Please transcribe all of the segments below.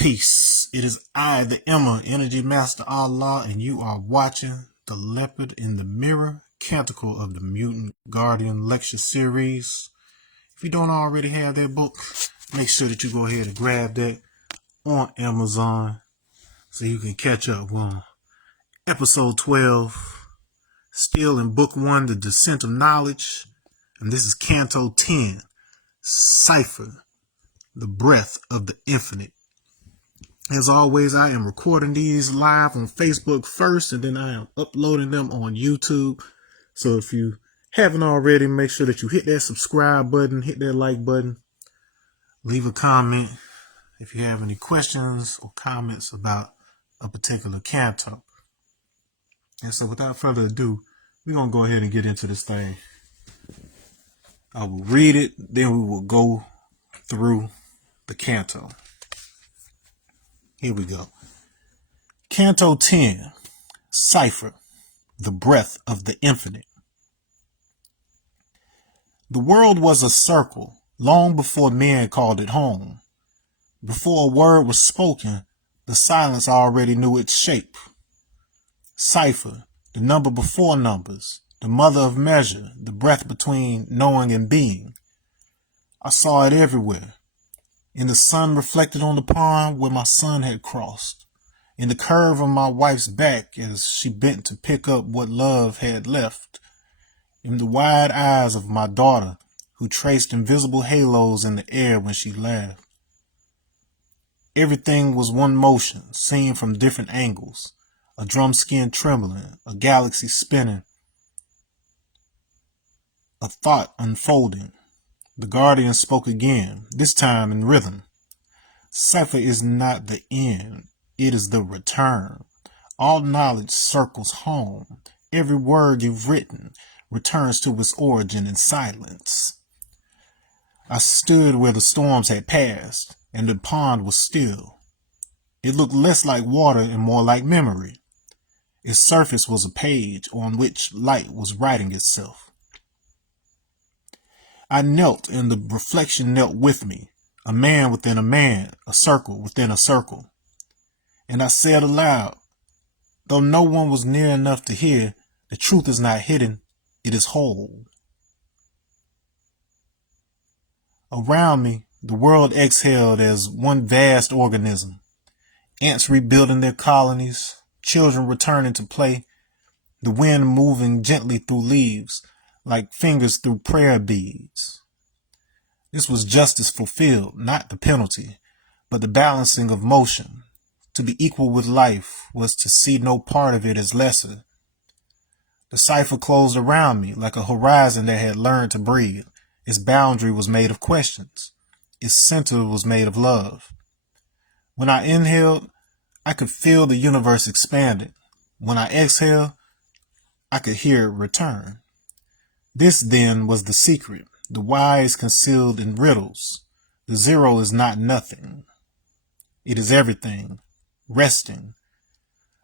Peace. It is I, the Emma, Energy Master Allah, and you are watching the Leopard in the Mirror, Canticle of the Mutant Guardian lecture series. If you don't already have that book, make sure that you go ahead and grab that on Amazon so you can catch up on episode 12, still in book 1, The Descent of Knowledge, and this is Canto X, Cipher, the Breath of the Infinite. As always, I am recording these live on Facebook first, and then I am uploading them on YouTube. So if you haven't already, make sure that you hit that subscribe button, hit that like button, leave a comment if you have any questions or comments about a particular canto. And so without further ado, we're going to go ahead and get into this thing. I will read it, then we will go through the canto. Here we go. Canto X, Cipher, the Breath of the Infinite. The world was a circle long before men called it home. Before a word was spoken, the silence already knew its shape. Cipher, the number before numbers, the mother of measure, the breath between knowing and being. I saw it everywhere. In the sun reflected on the pond where my son had crossed. In the curve of my wife's back as she bent to pick up what love had left. In the wide eyes of my daughter who traced invisible halos in the air when she laughed. Everything was one motion, seen from different angles. A drum skin trembling, a galaxy spinning, a thought unfolding. The Guardian spoke again, this time in rhythm. Cipher is not the end, it is the return. All knowledge circles home. Every word you've written returns to its origin in silence. I stood where the storms had passed, and the pond was still. It looked less like water and more like memory. Its surface was a page on which light was writing itself. I knelt, and the reflection knelt with me, a man within a man, a circle within a circle. And I said aloud, though no one was near enough to hear, the truth is not hidden, it is whole. Around me, the world exhaled as one vast organism. Ants rebuilding their colonies, children returning to play, the wind moving gently through leaves, like fingers through prayer beads. This was justice fulfilled, not the penalty, but the balancing of motion. To be equal with life was to see no part of it as lesser. The cipher closed around me like a horizon that had learned to breathe. Its boundary was made of questions. Its center was made of love. When I inhaled, I could feel the universe expanding. When I exhaled, I could hear it return. This, then, was the secret, the wise concealed in riddles. The zero is not nothing. It is everything, resting.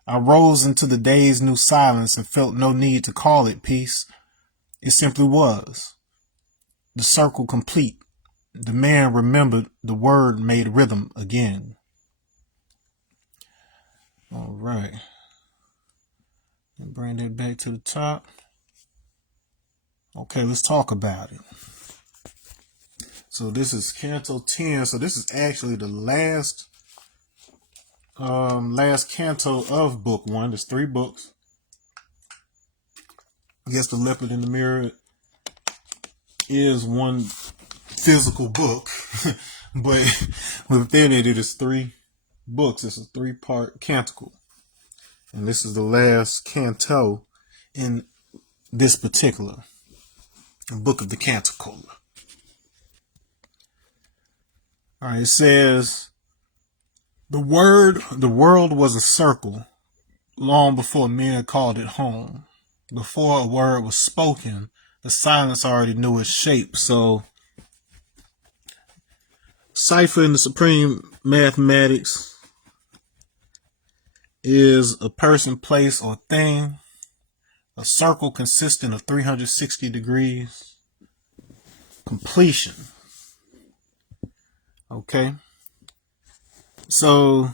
I rose into the day's new silence and felt no need to call it peace. It simply was. The circle complete. The man remembered the word made rhythm again. All right. Bring that back to the top. Okay, let's talk about it. So this is Canto X. So this is actually the last canto of book 1. There's 3 books. I guess the Leopard in the Mirror is one physical book, but within it is 3 books. It's a 3-part canticle, and this is the last canto in this particular book of the Canticle. All right, it says, the world was a circle long before men called it home. Before a word was spoken, the silence already knew its shape. So, Cipher in the supreme mathematics is a person, place, or thing. A circle consisting of 360 degrees. Completion. Okay. So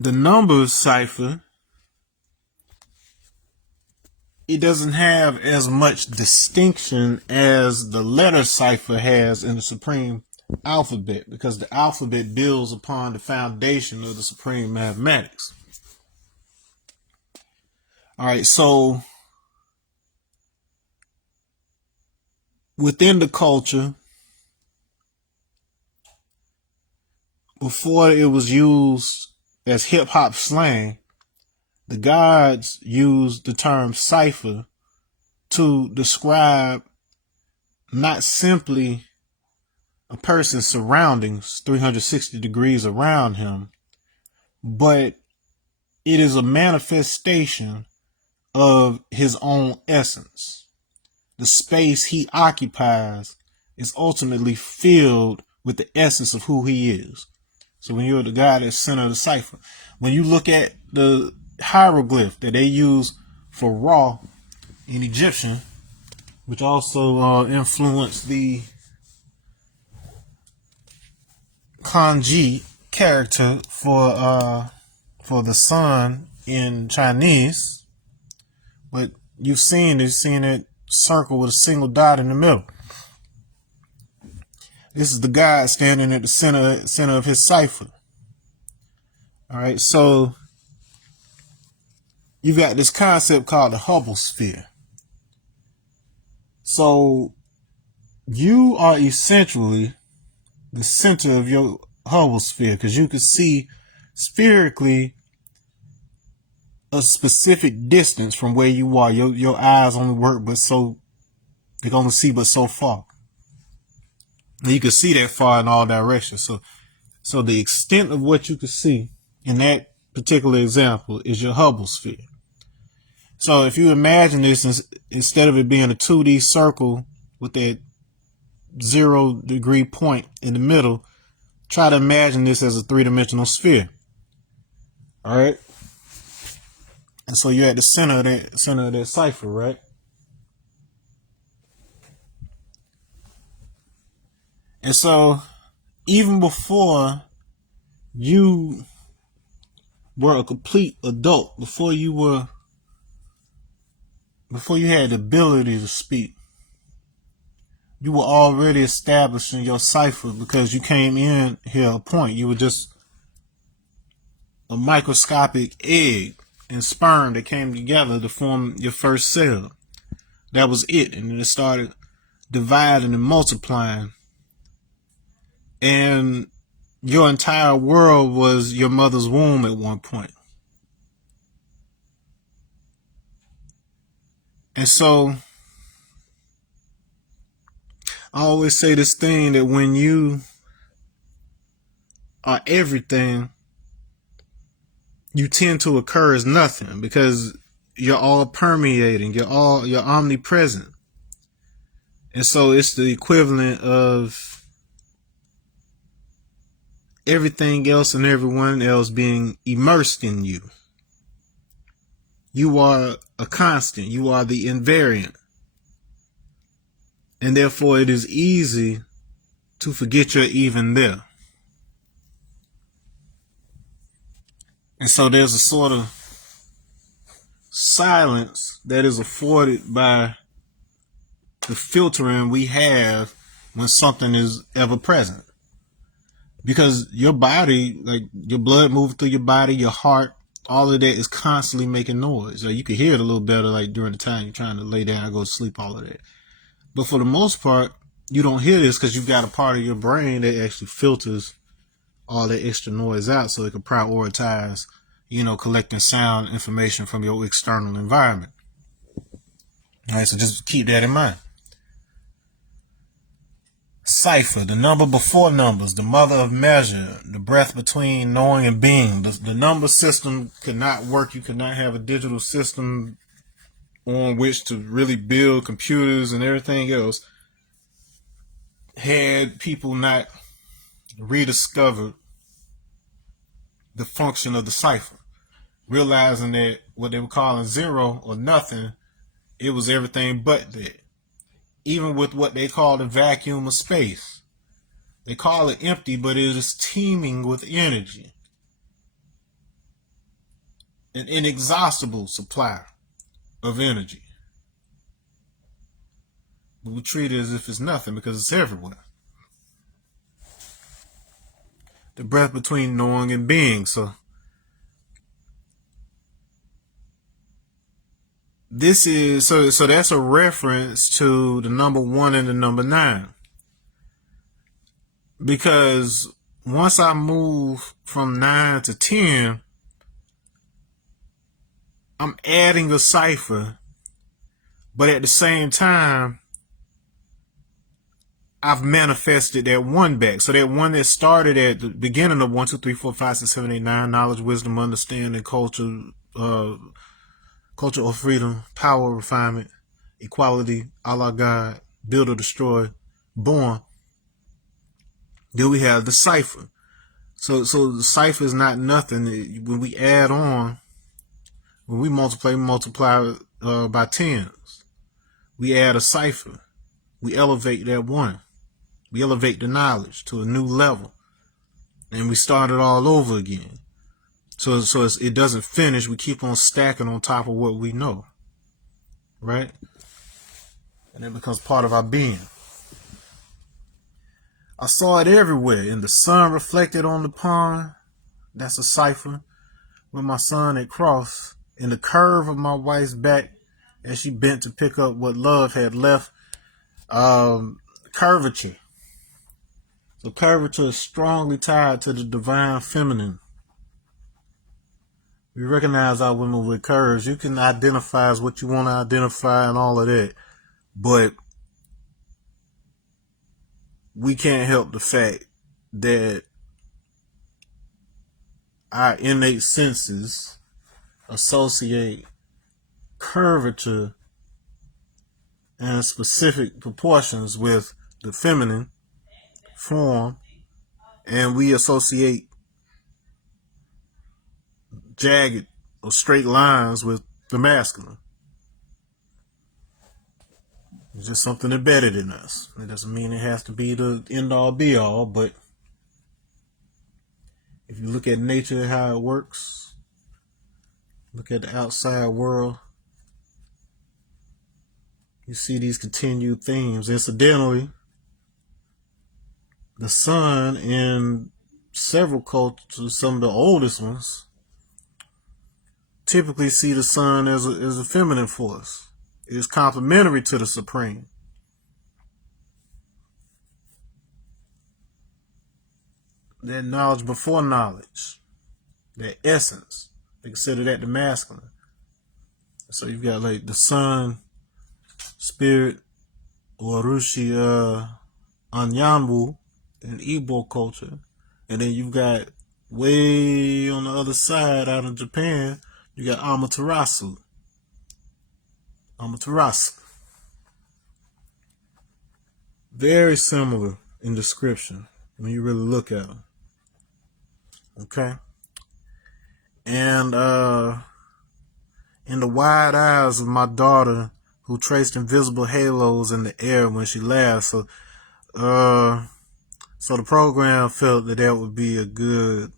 the numbers cipher, it doesn't have as much distinction as the letter cipher has in the supreme alphabet, because the alphabet builds upon the foundation of the supreme mathematics. All right, so within the culture, before it was used as hip-hop slang, the gods used the term cipher to describe not simply a person's surroundings 360 degrees around him, but it is a manifestation of his own essence. The space he occupies is ultimately filled with the essence of who he is. So when you're the guy that's center of the cipher, when you look at the hieroglyph that they use for Ra in Egyptian, which also influenced the kanji character for the sun in Chinese, but you've seen it circle with a single dot in the middle. This is the God standing at the center of his cipher. All right, so you've got this concept called the Hubble sphere. So you are essentially the center of your Hubble sphere, because you can see spherically a specific distance from where you are. Your eyes only work they can only see but so far. And you can see that far in all directions. So the extent of what you can see in that particular example is your Hubble sphere. So if you imagine this, instead of it being a 2D circle with that 0-degree point in the middle, try to imagine this as a 3-dimensional sphere. All right. And so you're at the center of that cipher, right? And so even before you were a complete adult, before you had the ability to speak, you were already establishing your cipher, because you came in here a point. You were just a microscopic egg and sperm that came together to form your first cell. That was it. And then it started dividing and multiplying. And your entire world was your mother's womb at one point. And so I always say this thing, that when you are everything, you tend to occur as nothing, because you're all permeating, you're omnipresent. And so it's the equivalent of everything else and everyone else being immersed in you. You are a constant, you are the invariant. And therefore it is easy to forget you're even there. And so there's a sort of silence that is afforded by the filtering we have when something is ever present. Because your body, like your blood moving through your body, your heart, all of that is constantly making noise. You can hear it a little better like during the time you're trying to lay down and go to sleep, all of that. But for the most part, you don't hear this because you've got a part of your brain that actually filters all that extra noise out, so it can prioritize, collecting sound information from your external environment. All right, so just keep that in mind. Cipher, the number before numbers, the mother of measure, the breath between knowing and being. The number system could not work. You could not have a digital system on which to really build computers and everything else had people not rediscovered the function of the cipher, realizing that what they were calling zero or nothing, it was everything but that. Even with what they call the vacuum of space, They call it empty, but it is teeming with energy. An inexhaustible supply of energy. But we treat it as if it's nothing because it's everywhere. The breath between knowing and being. So this is so that's a reference to the number 1 and the number 9. Because once I move from 9 to 10, I'm adding a cipher, but at the same time, I've manifested that 1 back. So that 1 that started at the beginning of 1, 2, 3, 4, 5, 6, 7, 8, 9, knowledge, wisdom, understanding, culture, culture or freedom, power, refinement, equality, Allah, God, build or destroy, born. Then we have the cipher. So the cipher is not nothing. When we add on, when we multiply by tens. We add a cipher. We elevate that 1. We elevate the knowledge to a new level. And we start it all over again. So it doesn't finish. We keep on stacking on top of what we know. Right? And it becomes part of our being. I saw it everywhere. In the sun reflected on the pond. That's a cipher. When my son had crossed. In the curve of my wife's back as she bent to pick up what love had left. Curvature. So curvature is strongly tied to the divine feminine. We recognize our women with curves. You can identify as what you want to identify and all of that. But we can't help the fact that our innate senses associate curvature in specific proportions with the feminine form, and we associate jagged or straight lines with the masculine. It's just something embedded in us. It doesn't mean it has to be the end all be all, but if you look at nature and how it works, look at the outside world, you see these continued themes. Incidentally, the sun in several cultures, some of the oldest ones, typically see the sun as a feminine force. It is complementary to the supreme. That knowledge before knowledge, that essence, they consider that the masculine. So you've got like the sun, spirit, or Rushi Anyanwu in Igbo culture. And then you've got way on the other side out in Japan, you got Amaterasu. Very similar in description when you really look at them. Okay? And in the wide eyes of my daughter, who traced invisible halos in the air when she laughed. So the program felt that would be a good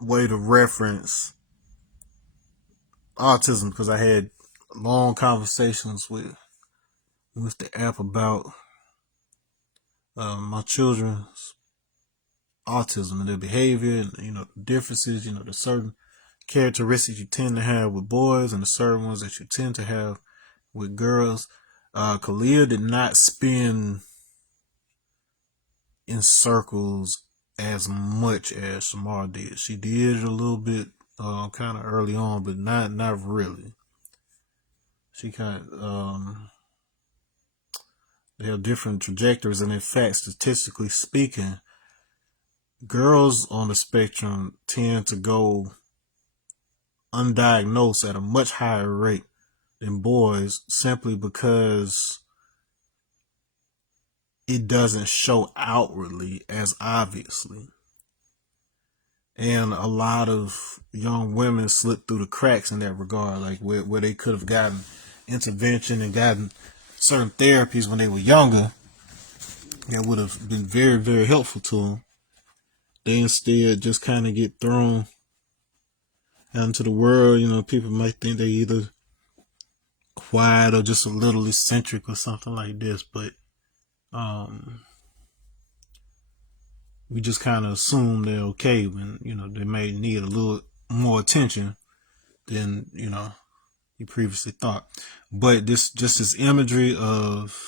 way to reference autism, because I had long conversations with the app about my children's autism and their behavior, and differences. There's certain characteristics you tend to have with boys and the certain ones that you tend to have with girls. Kalia did not spin in circles as much as Shamar did. She did it a little bit kind of early on, but not really. She kind of they have different trajectories, and in fact, statistically speaking, girls on the spectrum tend to go undiagnosed at a much higher rate than boys, simply because it doesn't show outwardly as obviously. And a lot of young women slip through the cracks in that regard, like where they could have gotten intervention and gotten certain therapies when they were younger. that would have been very, very helpful to them. They instead just kind of get thrown out into the world. You know, people might think they either quiet or just a little eccentric or something like this, but we just kind of assume they're okay when, you know, they may need a little more attention than, you know, you previously thought. But this imagery of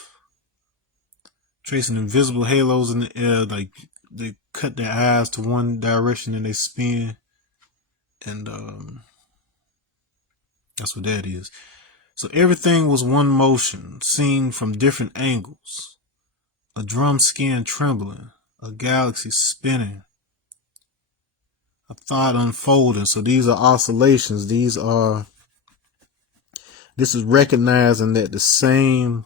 tracing invisible halos in the air, like they cut their eyes to one direction and they spin, and that's what that is. So everything was one motion, seen from different angles. A drum skin trembling, a galaxy spinning, a thought unfolding. So these are oscillations. This is recognizing that the same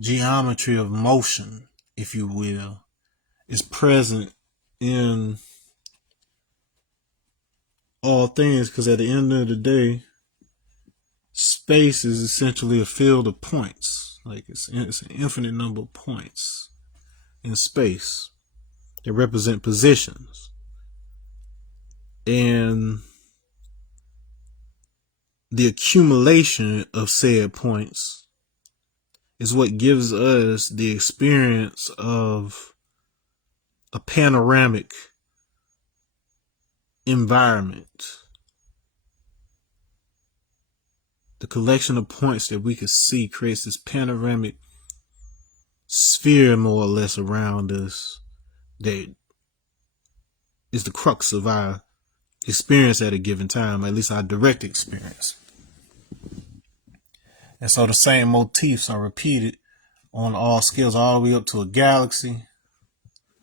geometry of motion, if you will, is present in all things, because at the end of the day, space is essentially a field of points. Like it's an infinite number of points in space that represent positions. And the accumulation of said points is what gives us the experience of a panoramic environment. The collection of points that we can see creates this panoramic sphere, more or less, around us that is the crux of our experience at a given time, at least our direct experience. And so the same motifs are repeated on all scales, all the way up to a galaxy.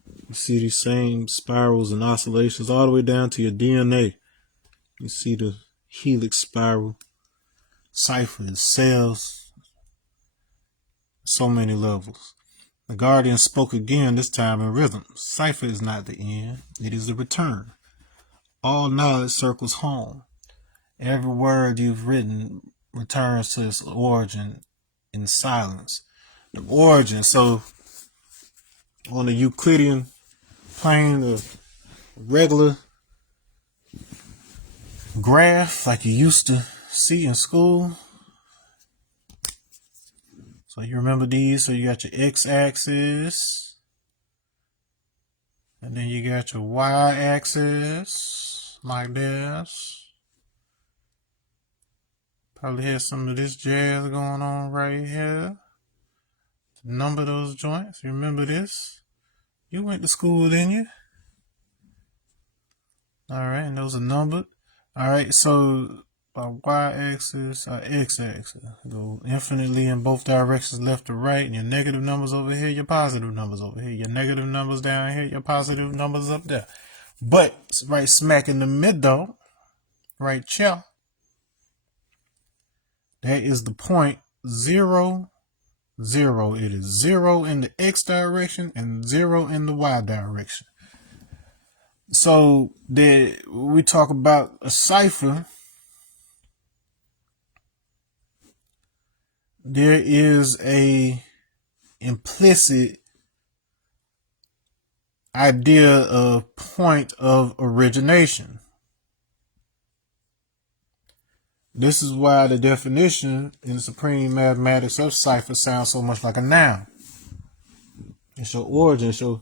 You see these same spirals and oscillations all the way down to your DNA. You see the helix spiral. Cipher is cells. So many levels. The Guardian spoke again, this time in rhythm. Cipher is not the end, it is the return. All knowledge circles home. Every word you've written returns to its origin in silence. The origin, so on the Euclidean plane, the regular graph like you used to see in school. So you remember these? So you got your x-axis, and then you got your y-axis like this. Probably had some of this jazz going on right here. Number those joints. You remember this? You went to school, didn't you? Alright, and those are numbered. Alright, so y-axis, x-axis. Go infinitely in both directions, left to right. And your negative numbers over here, your positive numbers over here. Your negative numbers down here, your positive numbers up there. But right smack in the middle, right here, that is the point 0, 0. It is 0 in the x direction and 0 in the y direction. So that we talk about a cipher, there is a implicit idea of point of origination. This is why the definition in the supreme mathematics of cipher sounds so much like a noun. It's your origin, it's your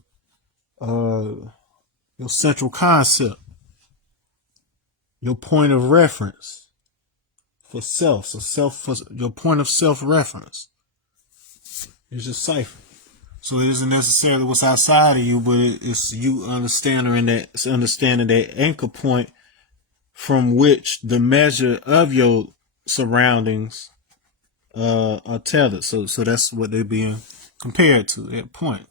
central concept, your point of reference for self. So for your point of self-reference is your cipher. So it isn't necessarily what's outside of you, but it's you understanding that anchor point from which the measure of your surroundings are tethered. So that's what they're being compared to, that point.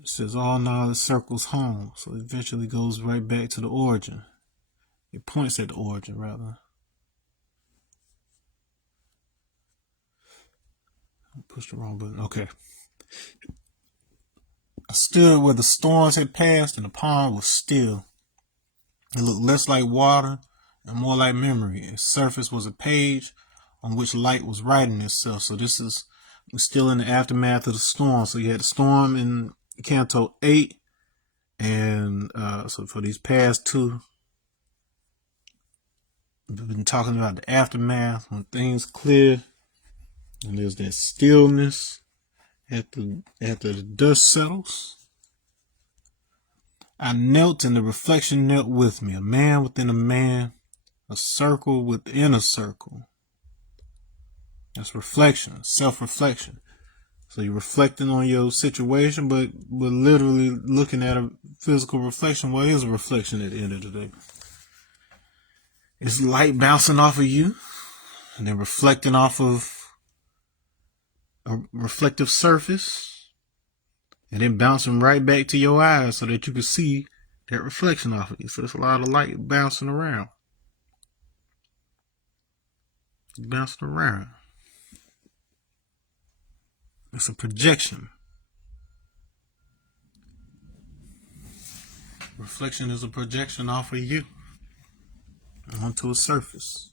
It says all knowledge circles home. So it eventually goes right back to the origin. It points at the origin, rather. I pushed the wrong button. Okay. I stood where the storms had passed and the pond was still. It looked less like water and more like memory. Its surface was a page on which light was righting itself. So this is, we're still in the aftermath of the storm. So you had the storm in Canto 8, and so for these past two, we've been talking about the aftermath, when things clear and there's that stillness after the dust settles. I knelt and the reflection knelt with me, a man within a man, a circle within a circle. That's reflection, self-reflection. So you're reflecting on your situation, but literally looking at a physical reflection. What is a reflection at the end of the day? It's light bouncing off of you and then reflecting off of a reflective surface and then bouncing right back to your eyes so that you can see that reflection off of you. So it's a lot of light bouncing around. Bouncing around. It's a projection. Reflection is a projection off of you onto a surface.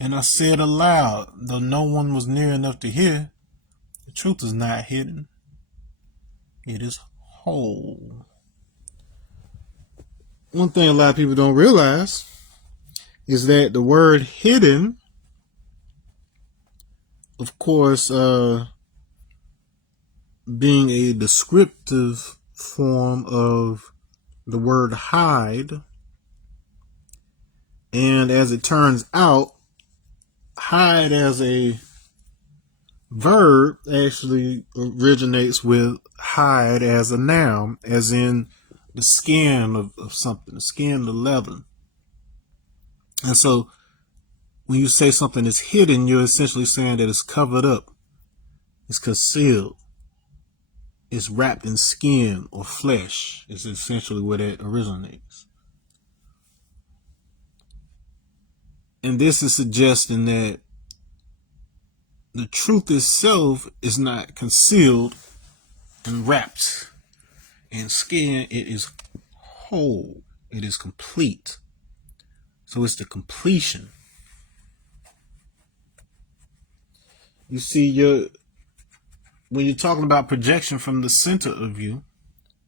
And I said aloud, though no one was near enough to hear, the truth is not hidden. It is whole. One thing a lot of people don't realize is that the word hidden, of course, being a descriptive form of the word hide, and as it turns out, hide as a verb actually originates with hide as a noun, as in the skin of something, the skin, the leather. And so when you say something is hidden, you're essentially saying that it's covered up, it's concealed, it's wrapped in skin or flesh, is essentially where that originates. And this is suggesting that the truth itself is not concealed and wrapped in skin. It is whole. It is complete. So it's the completion. You see, when you're talking about projection from the center of you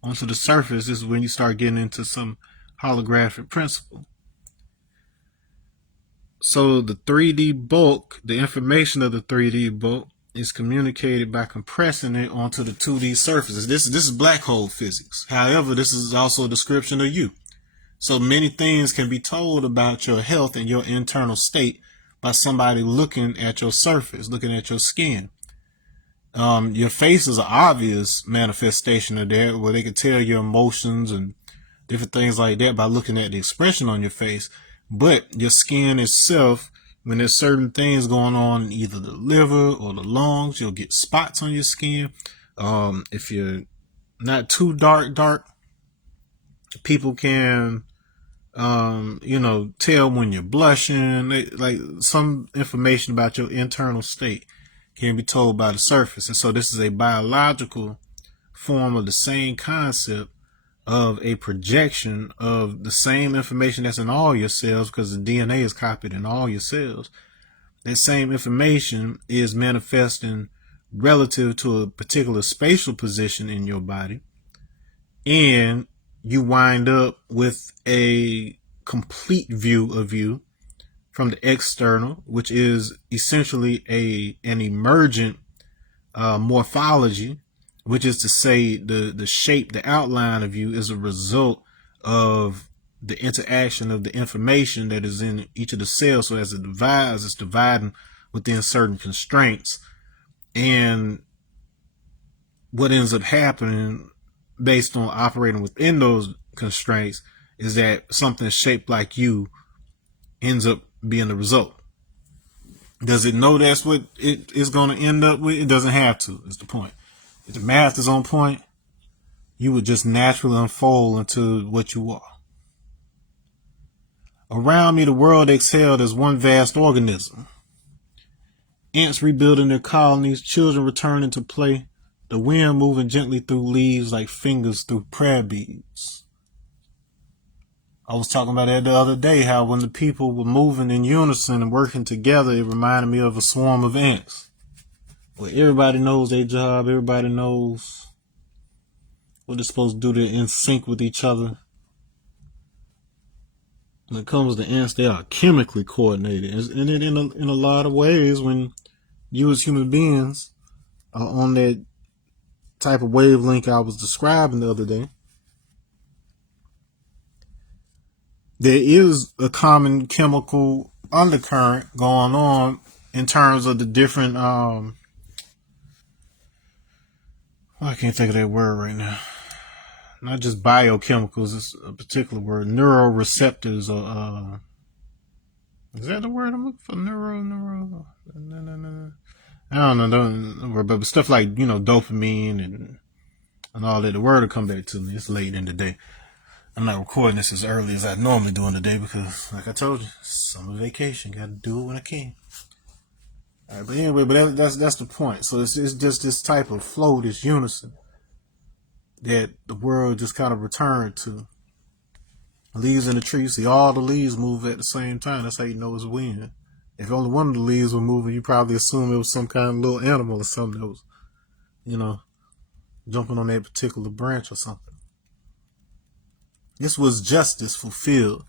onto the surface, this is when you start getting into some holographic principle. So the 3D bulk, the information of the 3D bulk, is communicated by compressing it onto the 2D surfaces. This is black hole physics. However, this is also a description of you. So many things can be told about your health and your internal state by somebody looking at your surface, looking at your skin. Your face is an obvious manifestation of that, where they can tell your emotions and different things like that by looking at the expression on your face. But your skin itself, when there's certain things going on in either the liver or the lungs, you'll get spots on your skin. If you're not too dark, people can, tell when you're blushing. Like some information about your internal state can be told by the surface. And so this is a biological form of the same concept of a projection of the same information that's in all your cells, because the DNA is copied in all your cells. That same information is manifesting relative to a particular spatial position in your body, and you wind up with a complete view of you from the external, which is essentially an emergent morphology, which is to say the shape, the outline of you is a result of the interaction of the information that is in each of the cells. So as it divides, it's dividing within certain constraints. And what ends up happening based on operating within those constraints is that something shaped like you ends up being the result. Does it know that's what it is going to end up with? It doesn't have to, is the point. If the math is on point, you would just naturally unfold into what you are. Around me, the world exhaled as one vast organism. Ants rebuilding their colonies, children returning to play, the wind moving gently through leaves like fingers through prayer beads. I was talking about that the other day, how when the people were moving in unison and working together, it reminded me of a swarm of ants. Where everybody knows their job, everybody knows what they're supposed to do. They're in sync with each other. When it comes to ants, they are chemically coordinated. And in a lot of ways, when you as human beings are on that type of wavelength I was describing the other day, there is a common chemical undercurrent going on in terms of the different I can't think of that word right now. Not just biochemicals, it's a particular word. Neuroreceptors or is that the word I'm looking for? No. I don't know, but stuff like, dopamine and all that. The word will come back to me. It's late in the day. I'm not recording this as early as I normally do in the day because, like I told you, summer vacation. Got to do it when I can. All right, but anyway, that's the point. So it's just this type of flow, this unison that the world just kind of returned to. Leaves in the tree, see all the leaves move at the same time. That's how you know it's wind. If only one of the leaves were moving, you probably assume it was some kind of little animal or something that was, jumping on that particular branch or something. This was justice fulfilled,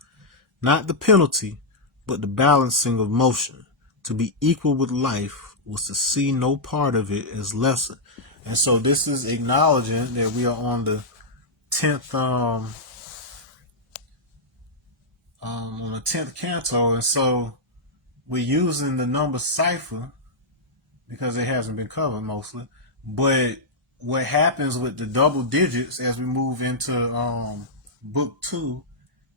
not the penalty, but the balancing of motion. To be equal with life was to see no part of it as lesser. And so this is acknowledging that we are on the 10th on the 10th canto, and so we're using the number cipher because it hasn't been covered mostly. But what happens with the double digits as we move into book 2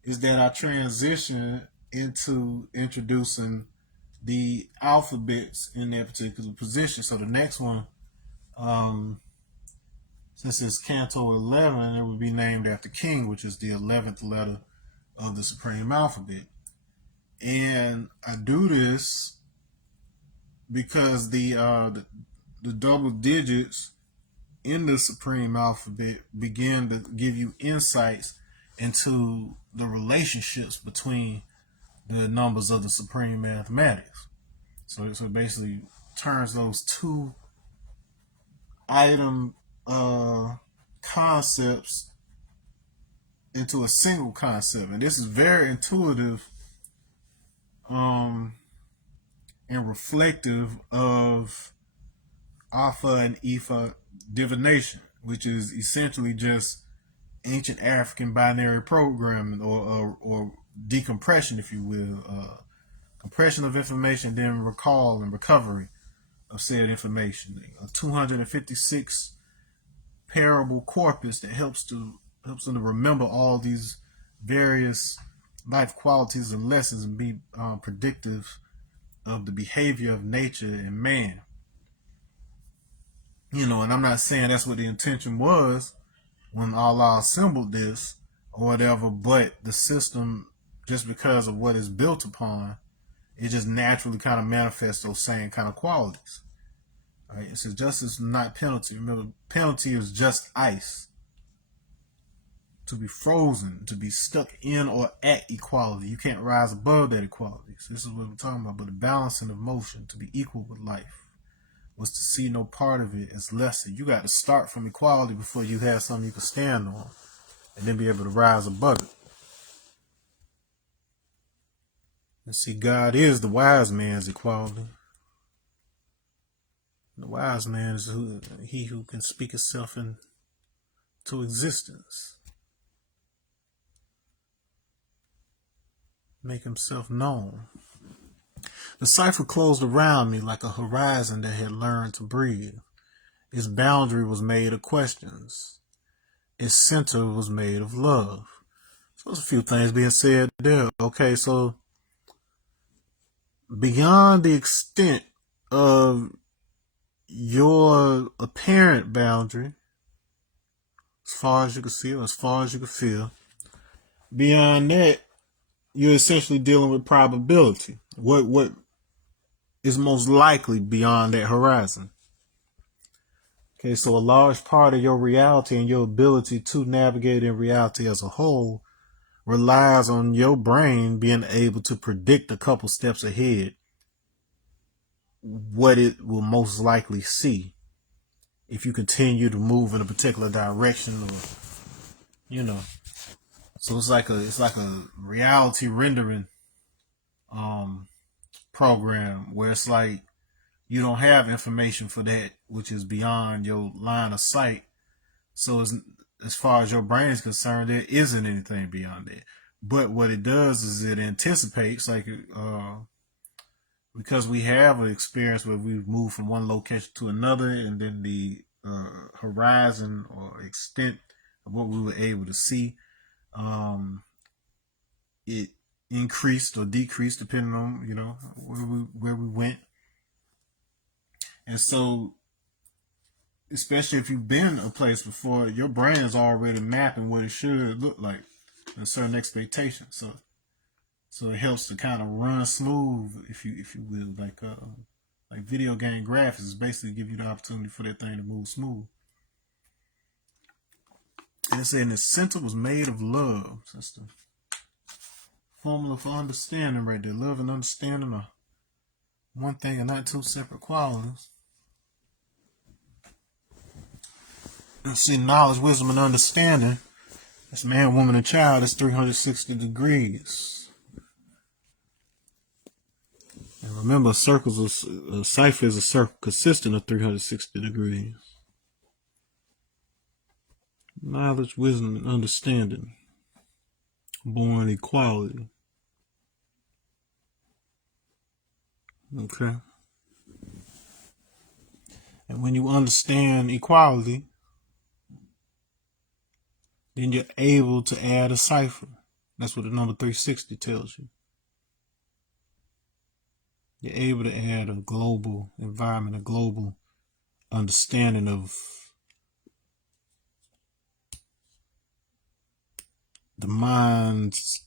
is that I transition into introducing the alphabets in that particular position. So the next one, since it's Canto 11, it would be named after King, which is the 11th letter of the Supreme Alphabet. And I do this because the double digits in the Supreme Alphabet begin to give you insights into the relationships between the numbers of the Supreme Mathematics. So it basically turns those two item concepts into a single concept. And this is very intuitive and reflective of Alpha and Ifa divination, which is essentially just ancient African binary programming or decompression, if you will, compression of information, then recall and recovery of said information. A 256 parable corpus that helps them to remember all these various life qualities and lessons and be predictive of the behavior of nature and man. And I'm not saying that's what the intention was when Allah assembled this or whatever, but the system, just because of what it's built upon, it just naturally kind of manifests those same kind of qualities. Right? It says justice is not penalty. Remember, penalty is just ice. To be frozen, to be stuck in or at equality. You can't rise above that equality. So this is what we're talking about. But the balancing of motion, to be equal with life, was to see no part of it as lesser. You got to start from equality before you have something you can stand on and then be able to rise above it. And see, God is the wise man's equality. The wise man is he who can speak himself into existence. Make himself known. The cipher closed around me like a horizon that had learned to breathe. Its boundary was made of questions. Its center was made of love. So there's a few things being said there. Okay, so beyond the extent of your apparent boundary, as far as you can see or as far as you can feel, beyond that, you're essentially dealing with probability. What is most likely beyond that horizon? Okay, so a large part of your reality and your ability to navigate in reality as a whole relies on your brain being able to predict a couple steps ahead what it will most likely see if you continue to move in a particular direction, or you know. So it's like a reality rendering program where it's like you don't have information for that which is beyond your line of sight. So as far as your brain is concerned, there isn't anything beyond that. But what it does is it anticipates, like, because we have an experience where we've moved from one location to another, and then the horizon or extent of what we were able to see, it increased or decreased depending on, you know, where we went. And so, especially if you've been a place before, your brain is already mapping what it should look like, a certain expectation. So it helps to kind of run smooth, if you will, like video game graphics basically give you the opportunity for that thing to move smooth. And it's saying the center was made of love. So that's the formula for understanding right there. Love and understanding are one thing and not two separate qualities. And see, knowledge, wisdom, and understanding, that's man, woman, and child, that's 360 degrees. And remember, a cipher is a circle consistent of 360 degrees. Knowledge, wisdom, and understanding, born equality. Okay. And when you understand equality, then you're able to add a cipher. That's what the number 360 tells you. You're able to add a global environment, a global understanding of the mind's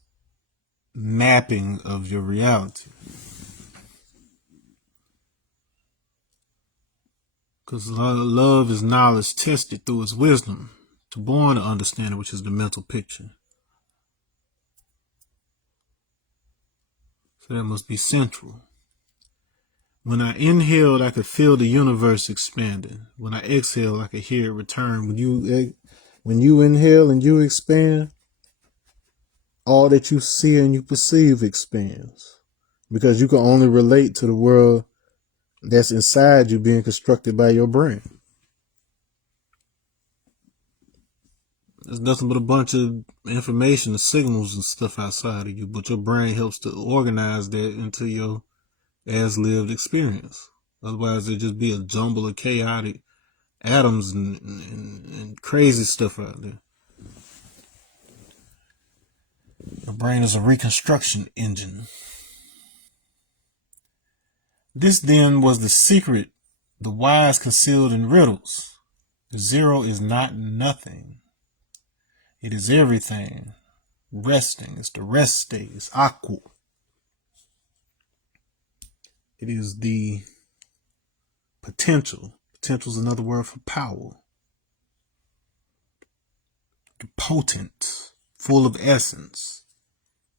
mapping of your reality. Because love is knowledge tested through its wisdom to born an understanding, which is the mental picture. So that must be central. When I inhaled, I could feel the universe expanding. When I exhaled, I could hear it return. When you inhale and you expand, all that you see and you perceive expands. Because you can only relate to the world that's inside you being constructed by your brain. There's nothing but a bunch of information and signals and stuff outside of you, but your brain helps to organize that into your as-lived experience. Otherwise, it'd just be a jumble of chaotic atoms and crazy stuff out there. The brain is a reconstruction engine. This then was the secret, the wise concealed in riddles. The zero is not nothing. It is everything. Resting. It's the rest state. It's aqua. It is the potential. Potential is another word for power. The potent, full of essence.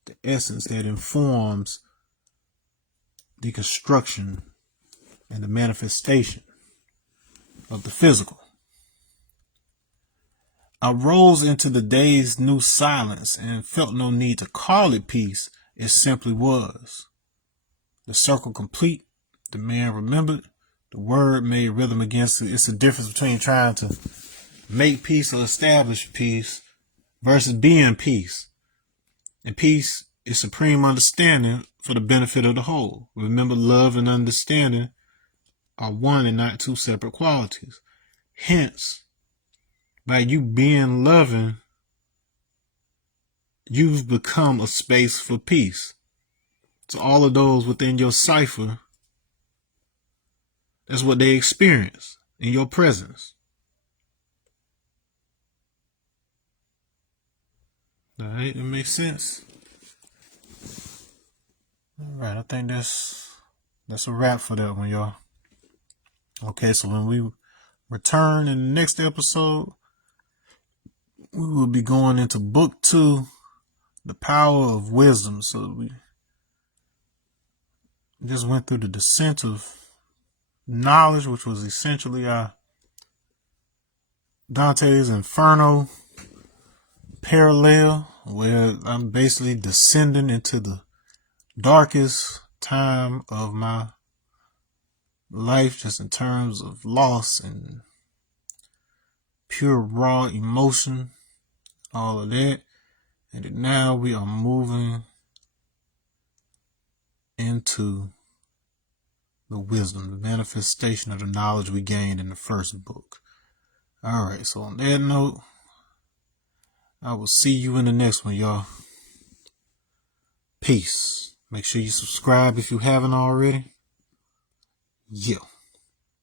The essence that informs the construction and the manifestation of the physical. I rose into the day's new silence and felt no need to call it peace. It simply was. The circle complete, the man remembered, the word made rhythm against it. It's the difference between trying to make peace or establish peace versus being peace. And peace is supreme understanding for the benefit of the whole. Remember, love and understanding are one and not two separate qualities. Hence, by you being loving, you've become a space for peace. So all of those within your cipher, that's what they experience in your presence. All right, it makes sense. All right, I think that's a wrap for that one, y'all. Okay, so when we return in the next episode, we will be going into book 2, the power of wisdom. So we just went through the descent of knowledge, which was essentially our Dante's Inferno parallel, where I'm basically descending into the darkest time of my life, just in terms of loss and pure raw emotion, all of that. And now we are moving into the wisdom, the manifestation of the knowledge we gained in the first book. All right, so on that note, I will see you in the next one, y'all. Peace. Make sure you subscribe if you haven't already. Yeah.